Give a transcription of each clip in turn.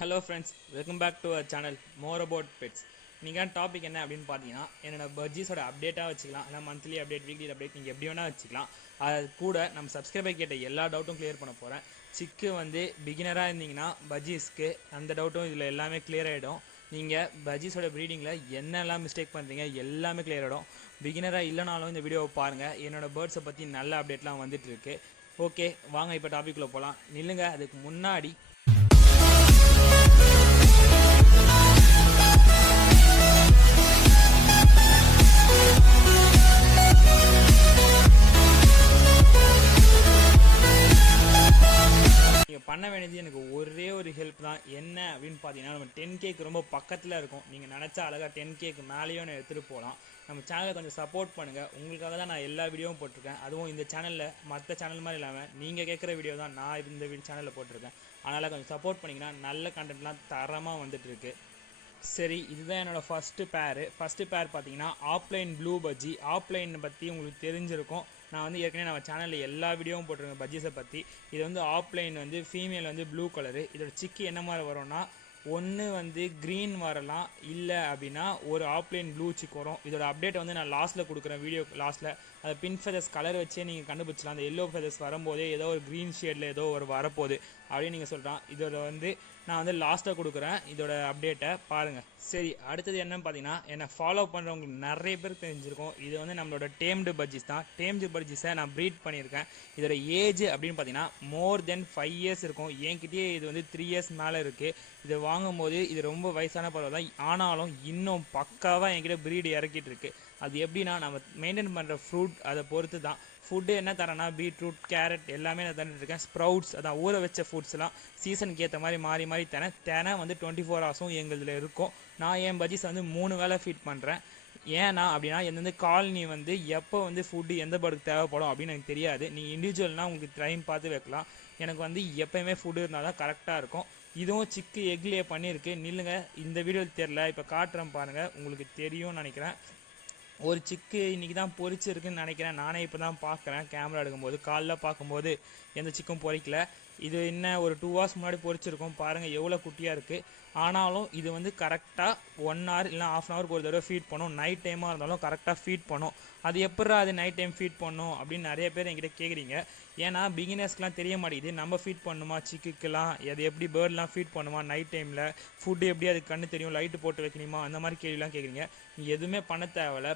Hello friends, welcome back to our channel More About Pets. இன்னைக்கான topic என்ன அப்படின்னு பார்த்தீங்கன்னா என்னோட பட்ஜீஸோட அப்டேட்டாக வச்சுக்கலாம், இல்லை மந்த்லி அப்டேட், வீக்லி அப்டேட், நீங்கள் எப்படி வேணால் வச்சுக்கலாம். அது கூட நம்ம சப்ஸ்கிரைபர் கேட்ட எல்லா டவுட்டும் கிளியர் பண்ண போகிறேன். சிக்கு பிகினராக இருந்தீங்கன்னா பட்ஜீஸ்க்கு அந்த டவுட்டும் இதில் எல்லாமே கிளியர் ஆகிடும். நீங்கள் பட்ஜீஸோட ப்ரீடிங்கில் என்னெல்லாம் மிஸ்டேக் பண்ணுறீங்க எல்லாமே கிளியர் ஆகிடும். பிகினராக இல்லைனாலும் இந்த வீடியோவை பாருங்கள். என்னோடய பேர்ட்ஸை பற்றி நல்ல அப்டேட்லாம் வந்துட்டுருக்கு. ஓகே, வாங்க இப்போ டாபிக்குள்ளே போகலாம். நில்லுங்க, அதுக்கு முன்னாடி பண்ண வேண்டியது எனக்கு ஒரே ஒரு ஹெல்ப் தான். என்ன அப்படின்னு பார்த்தீங்கன்னா, நம்ம 10Kக்கு ரொம்ப பக்கத்தில் இருக்கும். நீங்கள் நினச்சா அழகாக 10Kக்கு மேலேயும் எடுத்துகிட்டு போகலாம். நம்ம சேனலை கொஞ்சம் சப்போர்ட் பண்ணுங்கள். உங்களுக்காக தான் நான் எல்லா வீடியோவும் போட்டிருக்கேன். அதுவும் இந்த சேனலில் மற்ற சேனல் மாதிரி இல்லாமல் நீங்கள் கேட்குற வீடியோ தான் நான் இந்த சேனலில் போட்டிருக்கேன். அதனால் கொஞ்சம் சப்போர்ட் பண்ணிங்கன்னா நல்ல கண்டென்ட்லாம் தரமாக வந்துட்டுருக்கு. சரி, இதுதான் என்னோடய ஃபஸ்ட்டு பேர் பார்த்தீங்கன்னா ஆப்லைன் ப்ளூ பஜ்ஜி. ஆப்லைன் பற்றி உங்களுக்கு தெரிஞ்சிருக்கும். நான் ஏற்கனவே நம்ம சேனலில் எல்லா வீடியோவும் போட்டிருக்கேன் பஜ்ஜீஸை பற்றி. இது ஆப்லைன் ஃபீமேல் ப்ளூ கலரு. இதோட சிக்கி என்ன மாதிரி வரும்னா, ஒன்று க்ரீன் வரலாம், இல்லை அப்படின்னா ஒரு ஆப்லைன் ப்ளூ சிக் வரும். இதோட அப்டேட் நான் லாஸ்ட்டில் கொடுக்குறேன், வீடியோ லாஸ்ட்டில். அதை பின் ஃபெதர்ஸ் கலர் வச்சே நீங்கள் கண்டுபிடிச்சலாம். அந்த எல்லோ ஃபெதர்ஸ் வரும்போதே ஏதோ ஒரு க்ரீன் ஷேடில் ஏதோ ஒரு வரப்போகுது அப்படின்னு நீங்கள் சொல்கிறான். இதோட நான் லாஸ்ட்டாக கொடுக்குறேன் இதோட அப்டேட்டை பாருங்கள். சரி, அடுத்தது என்னன்னு பார்த்தீங்கன்னா, என்னை ஃபாலோ பண்ணுறவங்களுக்கு நிறைய பேர் தெரிஞ்சிருக்கும். இது நம்மளோட டேம்டு பட்ஜீஸ் தான். டேம்டு பட்ஜீஸை நான் ப்ரீட் பண்ணியிருக்கேன். இதோட ஏஜ் அப்படின்னு பார்த்தீங்கன்னா மோர் தென் 5 இயர்ஸ் இருக்கும். என்கிட்டயே இது 3 இயர்ஸ் மேலே இருக்குது. இதை வாங்கும்போது இது ரொம்ப வயசான பறவை தான், ஆனாலும் இன்னும் பக்காவாக என்கிட்ட ப்ரீடு இறக்கிட்டு இருக்கு. அது எப்படின்னா, நம்ம மெயின்டைன் பண்ணுற ஃப்ரூட் அதை பொறுத்து தான். ஃபுட்டு என்ன தரேன்னா, பீட்ரூட், கேரட் எல்லாமே நான் தந்துட்டுருக்கேன். ஸ்ப்ரவுட்ஸ், அதான் ஊற வச்ச ஃபுட்ஸ்லாம் சீசனுக்கு ஏற்ற மாதிரி மாறி மாறி தரேன். 24 ஹவர்ஸும் எங்களில் இருக்கும். நான் என் பஜ்ஜீஸ் 3 வேளை ஃபீட் பண்ணுறேன். ஏன்னா அப்படின்னா, எந்தெந்த காலனி எப்போ ஃபுட்டு எந்த பேர்டுக்கு தேவைப்படும் அப்படின்னு எனக்கு தெரியாது. நீங்கள் இண்டிவிஜுவல்னால் உங்களுக்கு டைம் பார்த்து வைக்கலாம். எனக்கு எப்போயுமே ஃபுட்டு இருந்தால் தான் கரெக்டாக இருக்கும். இதுவும் சிக்கு எக்லேயே பண்ணியிருக்கு. நில்லுங்க, இந்த வீடியோவில் தெரில, இப்போ காட்டுறேன் பாருங்கள், உங்களுக்கு தெரியும்னு நினைக்கிறேன். ஒரு சிக்கு இன்றைக்கி தான் பொரிச்சிருக்குன்னு நினைக்கிறேன். நானே இப்போ தான் பார்க்குறேன் கேமரா எடுக்கும்போது. காலைல பார்க்கும்போது எந்த சிக்கும் பொரிக்கல. இது என்ன ஒரு 2 hours முன்னாடி பொரிச்சிருக்கோம். பாருங்கள் எவ்வளோ குட்டியாக இருக்குது. ஆனாலும் இது கரெக்டாக 1 hour இல்லை 1/2 hour ஒரு தடவை ஃபீட் பண்ணும். நைட் டைமாக இருந்தாலும் கரெக்டாக ஃபீட் பண்ணும். அது எப்படா அது நைட் டைம் ஃபீட் பண்ணும் அப்படின்னு நிறைய பேர் என்கிட்ட கேட்குறீங்க. ஏன்னா பிகினர்ஸ்க்கெலாம் தெரிய மாட்டேங்குது. நம்ம ஃபீட் பண்ணுமா சிக்குக்கெலாம், அது எப்படி பேர்ட்லாம் ஃபீட் பண்ணுமா நைட் டைமில், ஃபுட்டு எப்படி அதுக்கு கண்ணு தெரியும், லைட்டு போட்டு வைக்கணுமா, அந்த மாதிரி கேள்விலாம் கேட்குறீங்க. நீங்கள் எதுவுமே பண்ண தேவையில்ல.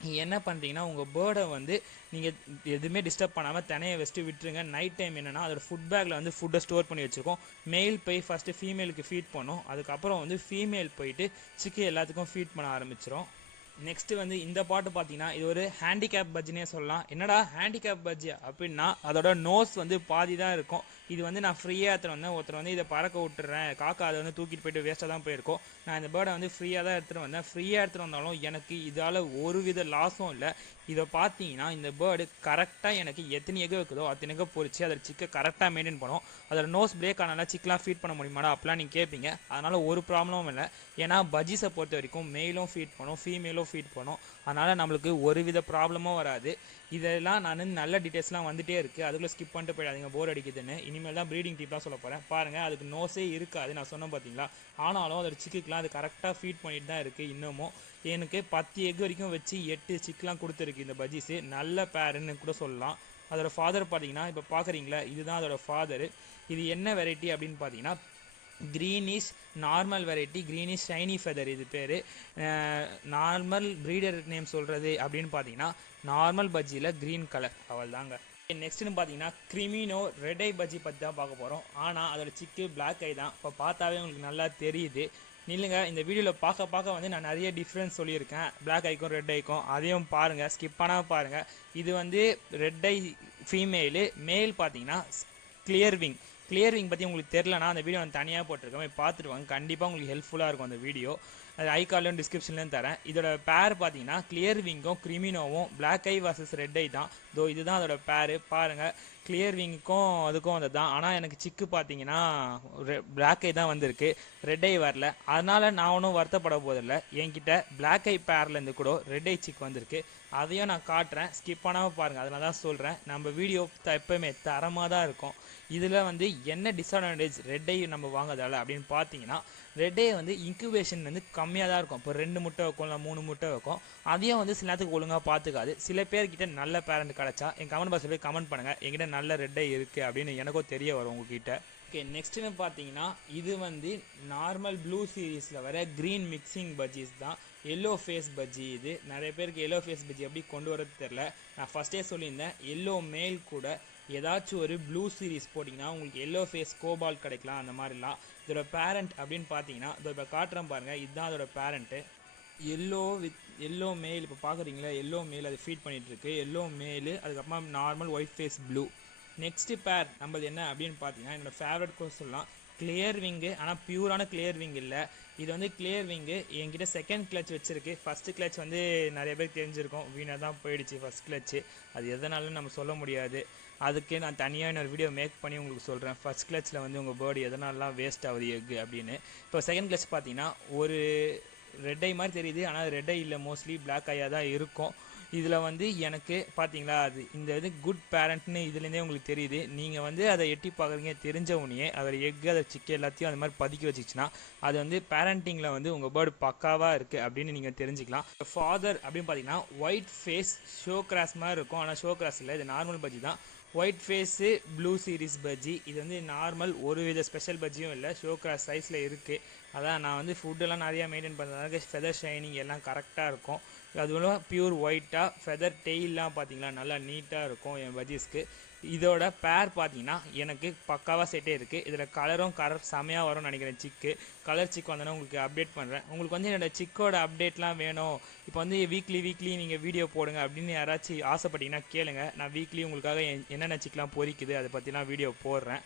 நீங்கள் என்ன பண்ணுறீங்கன்னா, உங்கள் பேர்டை நீங்கள் எதுவுமே டிஸ்டர்ப் பண்ணாமல் தனியை வச்சுட்டு விட்டுருங்க. நைட் டைம் என்னென்னா, அதோட ஃபுட் பேக்கில் ஃபுட்டை ஸ்டோர் பண்ணி வச்சுருக்கோம். மேல் போய் ஃபஸ்ட்டு ஃபீமேலுக்கு ஃபீட் பண்ணும். அதுக்கப்புறம் ஃபீமேல் போயிட்டு சிக்கு எல்லாத்துக்கும் ஃபீட் பண்ண ஆரம்பிச்சிடும். நெக்ஸ்ட்டு இந்த பாட்டு பார்த்தீங்கன்னா, இது ஒரு ஹேண்டிகேப் பஜ்ஜினே சொல்லலாம். என்னடா ஹேண்டிகேப் பஜ்ஜி அப்படின்னா, அதோட நோஸ் பாதி தான் இருக்கும். இது நான் ஃப்ரீயாக எடுத்துகிட்டு வந்தேன். ஒருத்தர் இதை பறக்க விட்டுறேன், காக்கா அதை தூக்கிட்டு போயிட்டு வேஸ்ட்டாக தான் போயிருக்கோம். நான் இந்த பேர்டை ஃப்ரீயாக தான் எடுத்துகிட்டு வந்தேன். ஃப்ரீயாக எடுத்துகிட்டு வந்தாலும் எனக்கு இதால் ஒரு வித லாஸும் இல்லை. இதை பார்த்தீங்கன்னா, இந்த பேர்டு கரெக்டாக எனக்கு எத்தனை எக் வைக்குதோ அத்தனை எக் பொறிச்சு அதோட சிக்கை கரெக்டாக மெயின்டைன் பண்ணும். அதோட நோஸ் பிரேக் ஆனால சிக்கெலாம் ஃபீட் பண்ண முடியுமாடா அப்படிலாம் நீங்கள் கேட்பீங்க. அதனால் ஒரு ப்ராப்ளமும் இல்லை. ஏன்னா பஜ்ஜீஸை பொறுத்த வரைக்கும் மெயிலும் ஃபீட் பண்ணும், ஃபீமேலும் ஃபீட் பண்ணும். அதனால் நம்மளுக்கு ஒரு வித ப்ராப்ளமும் வராது. இதெல்லாம் நான் நல்ல டீட்டெயில்ஸ்லாம் வந்துகிட்டே இருக்குது. அதுக்குள்ளே ஸ்கிப் பண்ணிட்டு போயிடாதீங்க போர் அடிக்குதுன்னு. இனிமேல் தான் ப்ரீடிங் டிப்லாம் சொல்ல போகிறேன். பாருங்கள், அதுக்கு நோஸே இருக்காது, நான் சொன்னேன் பார்த்தீங்களா. ஆனாலும் அதோட சிக்குக்கெலாம் அது கரெக்டாக ஃபீட் பண்ணிட்டு தான் இருக்குது. இன்னமும் எனக்கு 10 எக் வரைக்கும் வச்சு 8 சிக்கெலாம் கொடுத்துருக்கு இந்த பஜ்ஜீஸு. நல்ல பேருன்னு கூட சொல்லலாம். அதோட ஃபாதர் பார்த்தீங்கன்னா, இப்போ பார்க்குறீங்களா, இதுதான் அதோட ஃபாதரு. இது என்ன வெரைட்டி அப்படின்னு பார்த்தீங்கன்னா, greenish normal variety, greenish shiny feather. இது பேர். நார்மல் ப்ரீடர் நேம் சொல்கிறது அப்படின்னு பார்த்தீங்கன்னா, நார்மல் பஜ்ஜியில் க்ரீன் கலர், அவள் தாங்க. நெக்ஸ்ட்னு பார்த்தீங்கன்னா, கிரிமினோ ரெட் ஐ பஜ்ஜி பற்றி தான் பார்க்க போகிறோம். ஆனால் அதோட சிக்கு பிளாக் ஐ தான். இப்போ பார்த்தாவே உங்களுக்கு நல்லா தெரியுது. நில்லுங்க, இந்த வீடியோவில் பார்க்க நான் நிறைய டிஃப்ரென்ஸ் சொல்லியிருக்கேன் பிளாக் ஐக்கும் ரெட் ஐக்கும். அதையும் பாருங்கள், ஸ்கிப் பண்ணாமல் பாருங்கள். இது ரெட் ஐ ஃபீமேலு. மேல் பார்த்தீங்கன்னா கிளியர் விங் பற்றி உங்களுக்கு தெரிலனா அந்த வீடியோ நான் தனியாக போட்டிருக்கேன், பார்த்துட்டு வாங்க. கண்டிப்பாக உங்களுக்கு ஹெல்ப்ஃபுல்லாக இருக்கும் அந்த வீடியோ. அது ஐகார்லையும் டிஸ்கிரிப்ஷன்லையும் தரேன். இதோட பேர் பார்த்தீங்கன்னா கிளியர் விங்கும் கிரிமினோவும் பிளாக் ஐ வர்சஸ் ரெட் ஐ தான். இதுதான் அதோட பேரு. பாருங்கள், கிளியர் விங்குக்கும் அதுக்கும் அது தான். ஆனால் எனக்கு சிக்கு பார்த்தீங்கன்னா பிளாக் ஐ தான் வந்திருக்கு, ரெட் ஐ வரல. அதனால் நான் ஒன்றும் வருத்தப்பட போதில்லை. என்கிட்ட பிளாக் ஐ பேர்லேருந்து கூட ரெட் ஐ சிக்கு வந்திருக்கு. அதையும் நான் காட்டுறேன், ஸ்கிப் பண்ணாமல் பாருங்கள். அதனால தான் சொல்கிறேன், நம்ம வீடியோ எப்போயுமே தரமாக தான் இருக்கும். இதில் வந்து என்ன டிஸ்அட்வான்டேஜ் ரெட் ஐ நம்ம வாங்குறதால அப்படின்னு பார்த்தீங்கன்னா, ரெட் ஐ வந்து இன்குபேஷன் வந்து கம்மியாக தான் இருக்கும். இப்போ 2 முட்டை வைக்கும், இல்லை 3 முட்டை வைக்கும். அதையும் வந்து சில நேரத்துக்கு ஒழுங்காக பார்த்துக்காது. சில பேர்கிட்ட நல்ல பேரண்ட் கிடச்சா என் கமெண்ட் பாக்ஸில் போய் கமெண்ட் பண்ணுங்கள், என்கிட்ட நல்ல ரெட் ஐ இருக்குது அப்படின்னு எனக்கும் தெரிய வரும் உங்ககிட்ட. ஓகே, நெக்ஸ்ட்டுன்னு பார்த்தீங்கன்னா, இது வந்து நார்மல் ப்ளூ சீரீஸில் வர க்ரீன் மிக்சிங் பஜ்ஜீஸ் தான். Yellow face budgie. இது நிறைய பேருக்கு எல்லோ ஃபேஸ் பஜ்ஜி எப்படி கொண்டு வரது தெரில. நான் ஃபஸ்ட்டே சொல்லியிருந்தேன், எல்லோ மேல் கூட ஏதாச்சும் ஒரு ப்ளூ சீரீஸ் போட்டிங்கன்னா உங்களுக்கு எல்லோ ஃபேஸ் கோபால் கிடைக்கலாம், அந்த மாதிரிலாம். இதோட பேரண்ட் அப்படின்னு பார்த்தீங்கன்னா, இதோ இப்போ காட்டுறேன் பாருங்கள், இதுதான் அதோட பேரண்ட்டு. எல்லோ மேல் இப்போ பார்க்குறீங்களா, எல்லோ மேல் அது ஃபீட் பண்ணிகிட்ருக்கு. எல்லோ மேலு, அதுக்கப்புறமா normal white face blue. Next பேர் நம்மளது என்ன அப்படின்னு பார்த்தீங்கன்னா, என்னோடய ஃபேவரட் கூட சொல்லலாம், கிளியர் விங்கு. ஆனால் பியூரான கிளியர் விங் இல்லை, இது வந்து கிளியர் விங்கு. என்கிட்ட செகண்ட் கிளச் வச்சுருக்கு. ஃபஸ்ட்டு கிளச் வந்து நிறைய பேருக்கு தெரிஞ்சிருக்கும், வீணாக தான் போயிடுச்சு ஃபஸ்ட் கிளச்சு. அது எதனாலும் நம்ம சொல்ல முடியாது. அதுக்கு நான் தனியாக இன்னொரு வீடியோ மேக் பண்ணி உங்களுக்கு சொல்கிறேன், ஃபஸ்ட் கிளச்சில் வந்து உங்கள் பேர்டு எதனாலலாம் வேஸ்ட் ஆகுது எக்கு அப்படின்னு. இப்போ செகண்ட் கிளச் பார்த்தீங்கன்னா ஒரு ரெட் ஐ மாதிரி தெரியுது, ஆனால் ரெட் ஐ இல்லை, மோஸ்ட்லி பிளாக் ஐயாக தான் இருக்கும். இதில் வந்து எனக்கு பார்த்தீங்களா, அது இந்த இது குட் பேரண்ட்னு இதுலேருந்தே உங்களுக்கு தெரியுது. நீங்கள் வந்து அதை எட்டி பார்க்குறீங்க, தெரிஞ்ச உடனே அதோட எக்கு, அதை சிக்கு எல்லாத்தையும் அந்த மாதிரி பதுக்கி வச்சிச்சுன்னா அது வந்து பேரண்டிங்கில் வந்து உங்கள் பேர்டு பக்காவாக இருக்குது அப்படின்னு நீங்கள் தெரிஞ்சுக்கலாம். ஃபாதர் அப்படின்னு பார்த்தீங்கன்னா ஒயிட் ஃபேஸ் ஷோ கிராஸ் மாதிரி இருக்கும், ஆனால் ஷோ கிராஸ் இல்லை, இது நார்மல் பஜ்ஜி தான். White phase blue series bajji. இது வந்து நார்மல், ஒரு வித ஸ்பெஷல் பஜ்ஜியும் இல்லை, ஷோ கிராஸ் சைஸில் இருக்குது. அதான் நான் வந்து ஃபுட்டெல்லாம் நிறையா மெயின்டைன் பண்ணுறதுனால ஃபெதர் ஷைனிங் எல்லாம் கரெக்டாக இருக்கும். அதுவும் பியூர் ஒயிட்டாக ஃபெதர் டெய்லாம் பார்த்தீங்களா நல்லா நீட்டாக இருக்கும் என் பஜ்ஜீஸ்க்கு. இதோட பேர் பார்த்தீங்கன்னா எனக்கு பக்காவாக செட்டே இருக்குது. இதில் கலரும் செமையாக வரும்னு நினைக்கிறேன். சிக்கு கலர் சிக்கு வந்தோன்னா உங்களுக்கு அப்டேட் பண்ணுறேன். உங்களுக்கு வந்து என்னோடய சிக்கோட அப்டேட்லாம் வேணும், இப்போ வந்து வீக்லி நீங்கள் வீடியோ போடுங்க அப்படின்னு யாராச்சும் ஆசைப்பட்டீங்கன்னா கேளுங்க. நான் வீக்லி உங்களுக்காக என்னென்ன சிக்கெலாம் பொறிக்குது அதை பற்றிலாம் வீடியோ போடுறேன்.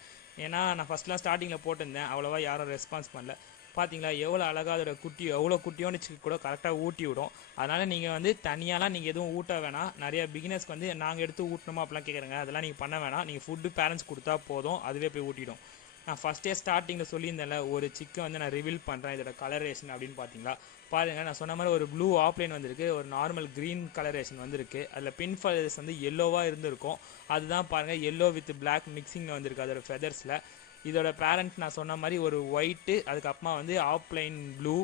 ஏன்னா நான் ஃபஸ்ட்லாம் ஸ்டார்டிங்கில் போட்டிருந்தேன், அவ்வளோவா யாரும் ரெஸ்பான்ஸ் பண்ணல. பார்த்தீங்களா எவ்வளோ அழகாக அதோட குட்டி, எவ்வளோ குட்டியோன்னு சிக்கு கூட கரெக்டாக ஊட்டி விடும். அதனால் நீங்கள் வந்து தனியாலாம் நீங்கள் எதுவும் ஊட்ட வேணாம். நிறைய பிகினர்ஸ்க்கு வந்து நாங்கள் எடுத்து ஊட்டணுமா அப்படிலாம் கேட்குறேங்க, அதெல்லாம் நீங்கள் பண்ண வேணாம். நீங்கள் ஃபுட்டு பேரண்ட்ஸ் கொடுத்தா போதும், அதுவே போய் ஊட்டிடும். நான் ஃபஸ்ட்டே ஸ்டார்டிங்கில் சொல்லியிருந்தேன்ல, ஒரு சிக்கை வந்து நான் ரிவீல் பண்ணுறேன் இதோட கலரேஷன் அப்படின்னு பார்த்தீங்களா. பாருங்கள், நான் சொன்ன மாதிரி ஒரு ப்ளூ ஆப்லைன் வந்திருக்கு, ஒரு நார்மல் க்ரீன் கலரேஷன் வந்திருக்கு. அதில் பின் ஃபெதர்ஸ் வந்து எல்லோவாக இருந்திருக்கும், அதுதான் பாருங்கள் எல்லோ வித் பிளாக் மிக்சிங்கில் வந்திருக்கு அதோட ஃபெதர்ஸில். இதோட பேரண்ட் நான் சொன்ன மாதிரி ஒரு ஒயிட்டு, அதுக்கப்புறமா வந்து ஆப்லைன் ப்ளூ.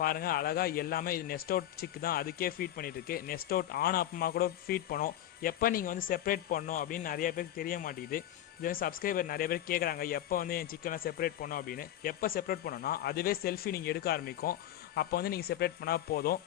பாருங்கள் அழகாக எல்லாமே. இது நெஸ்ட் அவுட் சிக்கு தான், அதுக்கே ஃபீட் பண்ணிகிட்ருக்கு. நெஸ்ட் அவுட் ஆன் அப்புறமா கூட ஃபீட் பண்ணோம். எப்போ நீங்கள் வந்து செப்பரேட் பண்ணணும் அப்படின்னு நிறைய பேருக்கு தெரிய மாட்டேங்குது. இது வந்து சப்ஸ்கிரைபர் நிறைய பேர் கேட்குறாங்க, எப்போ வந்து என் சிக்கனை செப்பரேட் பண்ணோம் அப்படின்னு. எப்போ செப்பரேட் பண்ணோன்னா அதுவே செல்ஃபி நீங்கள் எடுக்க ஆரம்பிக்கும், அப்போ வந்து நீங்கள் செப்பரேட் பண்ணால் போதும்.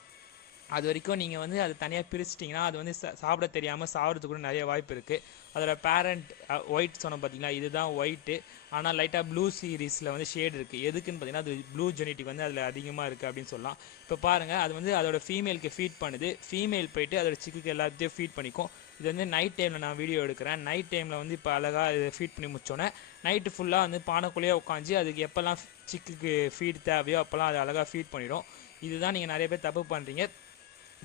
அது வரைக்கும் நீங்கள் வந்து அது தனியாக பிரிச்சிட்டிங்கன்னா அது வந்து சாப்பிட தெரியாமல் சாப்பிட்றதுக்கு கூட நிறைய வாய்ப்பு இருக்குது. அதோட பேரண்ட் ஒயிட் சொன்னோம் பார்த்தீங்களா, இதுதான் ஒயிட்டு. ஆனால் லைட்டாக ப்ளூ சீரீஸில் வந்து ஷேட் இருக்குது. எதுக்குன்னு பார்த்தீங்கன்னா அது ப்ளூ ஜெனட்டிக் வந்து அதில் அதிகமாக இருக்குது அப்படின்னு சொல்லலாம். இப்போ பாருங்கள், அது வந்து அதோட ஃபீமேலுக்கு ஃபீட் பண்ணுது. ஃபீமேல் போயிட்டு அதோட சிக்குக்கு எல்லாத்தையும் ஃபீட் பண்ணிக்கும். இது வந்து நைட் டைமில் நான் வீடியோ எடுக்கிறேன். நைட் டைமில் வந்து இப்போ அழகாக இதை ஃபீட் பண்ணி முடிச்சோன்னே நைட்டு ஃபுல்லாக வந்து பானைக்குள்ளேயே உட்காந்து அதுக்கு எப்போல்லாம் சிக்குக்கு ஃபீட் தேவையோ அப்போல்லாம் அது அழகாக ஃபீட் பண்ணிடும். இதுதான் நீங்கள் நிறைய பேர் தப்பு பண்ணுறீங்க.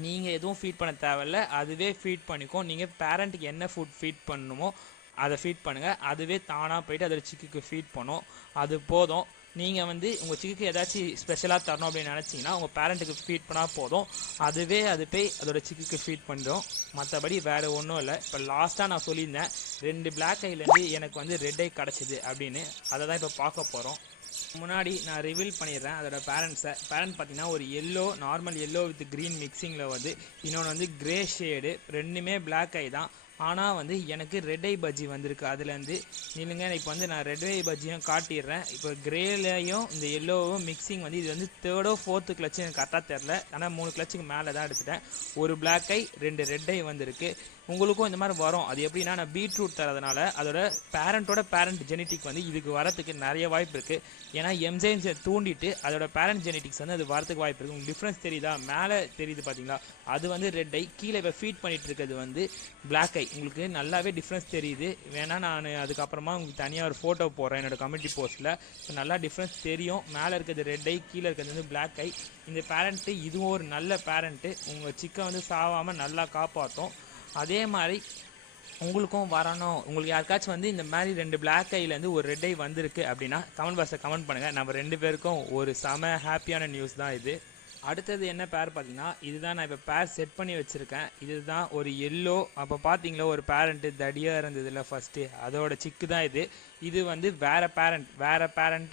நீங்கள் எதுவும் ஃபீட் பண்ண தேவையில்ல, அதுவே ஃபீட் பண்ணிக்கும். நீங்கள் பேரண்ட்டுக்கு என்ன ஃபுட் ஃபீட் பண்ணணுமோ அதை ஃபீட் பண்ணுங்கள், அதுவே தானாக போய்ட்டு அதோட சிக்குக்கு ஃபீட் பண்ணும். அது போதும். நீங்கள் வந்து உங்கள் சிக்குக்கு ஏதாச்சும் ஸ்பெஷலாக தரணும் அப்படின்னு நினச்சிங்கன்னா உங்கள் பேரண்ட்டுக்கு ஃபீட் பண்ணால் போதும், அதுவே அது போய் அதோட சிக்குக்கு ஃபீட் பண்ணிடும். மற்றபடி வேறு ஒன்றும் இல்லை. இப்போ லாஸ்ட்டாக நான் சொல்லியிருந்தேன் 2 பிளாக் ஐலேருந்து எனக்கு வந்து ரெட் ஐ கிடச்சிது அப்படின்னு, அதை தான் இப்போ பார்க்க போகிறோம். முன்னாடி நான் ரிவீல் பண்ணிடுறேன் அதோட பேரண்ட்ஸை. பேரண்ட் பார்த்தீங்கன்னா ஒரு yellow, normal yellow with green மிக்சிங்கில் வந்து, இன்னொன்று வந்து க்ரே ஷேடு, ரெண்டுமே பிளாக் ஐ தான். ஆனால் வந்து எனக்கு ரெட் ஐ பஜ்ஜி வந்திருக்கு அதுலேருந்து. இல்லைங்க, இப்போ வந்து நான் ரெட் ஐ பஜ்ஜியும் காட்டிடுறேன். இப்போ க்ரேலையும் இந்த எல்லோவும் மிக்சிங் வந்து இது வந்து 3rd or 4th கிளச்சு எனக்கு கரெக்டாக தெரில, ஆனால் 3 கிளச்சுக்கு மேலே தான் எடுத்துட்டேன். ஒரு பிளாக் ஐ 2 ரெட் ஐ வந்திருக்கு. உங்களுக்கும் இந்த மாதிரி வரும். அது எப்படின்னா, நான் பீட்ரூட் தரதுனால அதோட பேரண்ட் ஜெனட்டிக் வந்து இதுக்கு வரத்துக்கு நிறைய வாய்ப்பு இருக்குது. ஏன்னா எம்ஜைம்ஸை தூண்டிட்டு அதோட பேரண்ட் ஜெனட்டிக்ஸ் வந்து அது வரத்துக்கு வாய்ப்பு இருக்குது. உங்களுக்கு டிஃப்ரென்ஸ் தெரியுதா? மேலே தெரியுது பார்த்தீங்களா, அது வந்து ரெட் ஐ, கீழே இப்போ ஃபீட் பண்ணிகிட்டு இருக்கிறது வந்து பிளாக் ஐ. உங்களுக்கு நல்லாவே டிஃப்ரென்ஸ் தெரியுது. வேணால் நான் அதுக்கப்புறமா உங்களுக்கு தனியாக ஒரு ஃபோட்டோ போடுறேன் என்னோடய கம்யூனிட்டி போஸ்ட்டில். இப்போ நல்லா டிஃப்ரென்ஸ் தெரியும். மேலே இருக்கிறது ரெட் ஐ, கீழே இருக்கிறது வந்து பிளாக் ஐ. இந்த பேரண்ட்டு இதுவும் ஒரு நல்ல பேரண்ட்டு, உங்கள் சிக்கன் வந்து சாவாமல் நல்லா காப்பாற்றும். அதே மாதிரி உங்களுக்கும் வரணும். உங்களுக்கு யாருக்காச்சும் வந்து இந்த மாதிரி 2 பிளாக் ஐலேருந்து ஒரு ரெட் ஐ வந்திருக்கு அப்படின்னா கமெண்ட் பாக்ஸில் கமெண்ட் பண்ணுங்கள். நம்ம 2 பேருக்கும் ஒரு செம ஹாப்பியான நியூஸ் தான் இது. அடுத்தது என்ன பேர் பார்த்தீங்கன்னா, இதுதான் நான் இப்போ பேர் செட் பண்ணி வச்சுருக்கேன். இதுதான் ஒரு எல்லோ. அப்போ பார்த்தீங்களா ஒரு பேரண்ட்டு தடியாக இருந்ததில்ல ஃபஸ்ட்டு, அதோட சிக்கு தான் இது. இது வந்து வேறு பேரண்ட்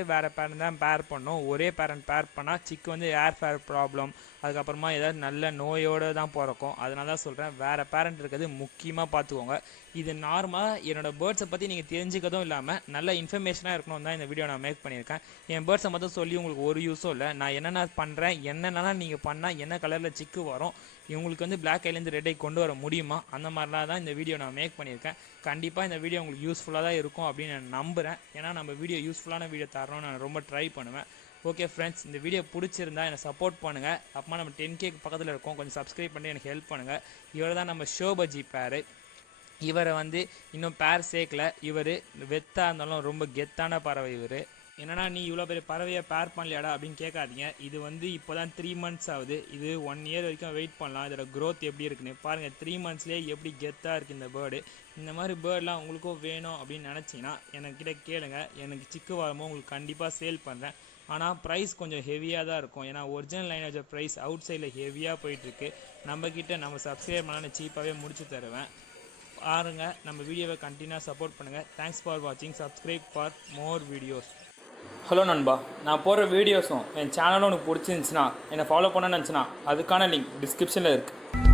தான் பேர் பண்ணோம். ஒரே பேரண்ட் பேர் பண்ணால் சிக்கு வந்து ஏர் ஃபேர் ப்ராப்ளம், அதுக்கப்புறமா ஏதாவது நல்ல நோயோடு தான் பிறக்கும். அதனால தான் சொல்கிறேன், வேறு பேரண்ட் இருக்கிறது முக்கியமாக பார்த்துக்கோங்க. இது நார்மலாக என்னோடய பேர்ட்ஸை பற்றி நீங்கள் தெரிஞ்சுக்கிறதும் இல்லாமல் நல்ல இன்ஃபர்மேஷனாக இருக்கணும் தான் இந்த வீடியோ நான் மேக் பண்ணியிருக்கேன். என் பேர்ட்ஸை மட்டும் சொல்லி உங்களுக்கு ஒரு யூஸும் இல்லை. நான் என்னென்ன பண்ணுறேன், என்னென்னலாம் நீங்கள் பண்ணால் என்ன கலரில் சிக்கு வரும், இவங்களுக்கு வந்து பிளாக் ஐலேருந்து ரெட் ஐ கொண்டு வர முடியுமா, அந்த மாதிரிலாம் தான் இந்த வீடியோ நான் மேக் பண்ணியிருக்கேன். கண்டிப்பாக இந்த வீடியோ உங்களுக்கு யூஸ்ஃபுல்லாக தான் இருக்கும் அப்படின்னு நான் நம்புகிறேன். ஏன்னா நம்ம வீடியோ யூஸ்ஃபுல்லான வீடியோ தரணும்னு நான் ரொம்ப ட்ரை பண்ணுவேன். ஓகே ஃப்ரெண்ட்ஸ், இந்த வீடியோ பிடிச்சிருந்தா என்னை சப்போர்ட் பண்ணுங்கள். அப்புறமா நம்ம 10K பக்கத்தில் இருக்கோம், கொஞ்சம் சப்ஸ்கிரைப் பண்ணி எனக்கு ஹெல்ப் பண்ணுங்கள். இவர் தான் நம்ம ஷோ பஜ்ஜி பேர். இவரை வந்து இன்னும் பேர் சேர்க்கல. இவர் வெத்தாக இருந்தாலும் ரொம்ப கெத்தான பறவை. இவர் என்னன்னா, நீ இவ்வளோ பெரிய பறவையை பேர் பண்ணலையாடா அப்படின்னு கேட்காதீங்க. இது வந்து இப்போ தான் 3 months ஆகுது. இது 1 year வரைக்கும் வெயிட் பண்ணலாம். இதோட க்ரோத் எப்படி இருக்குன்னு பாருங்கள். 3 monthsலேயே எப்படி கெத்தாக இருக்குது இந்த பேர்டு. இந்த மாதிரி பேர்டெலாம் உங்களுக்கும் வேணும் அப்படின்னு நினச்சிங்கன்னா என்கிட்ட கேளுங்க. எனக்கு சிக்கு வரமோ உங்களுக்கு கண்டிப்பாக சேல் பண்ணுறேன். ஆனால் ப்ரைஸ் கொஞ்சம் ஹெவியாக தான் இருக்கும். ஏன்னா ஒரிஜினல் லைனேஜ் ப்ரைஸ் அவுட் சைடில் ஹெவியாக போயிட்டுருக்கு. நம்மக்கிட்ட நம்ம சப்ஸ்கிரைப் பண்ணாலும் சீப்பாகவே முடிச்சு தருவேன். பாருங்கள், நம்ம வீடியோவை கண்டினியூவாக சப்போர்ட் பண்ணுங்கள். தேங்க்ஸ் ஃபார் வாட்சிங். Subscribe for more videos. Hello நண்பா, நான் போடுற வீடியோஸும் என் சேனலும் உனக்கு பிடிச்சிருந்துச்சுன்னா, என்னை ஃபாலோ பண்ண நினச்சினா அதுக்கான லிங்க் டிஸ்கிரிப்ஷனில் இருக்குது.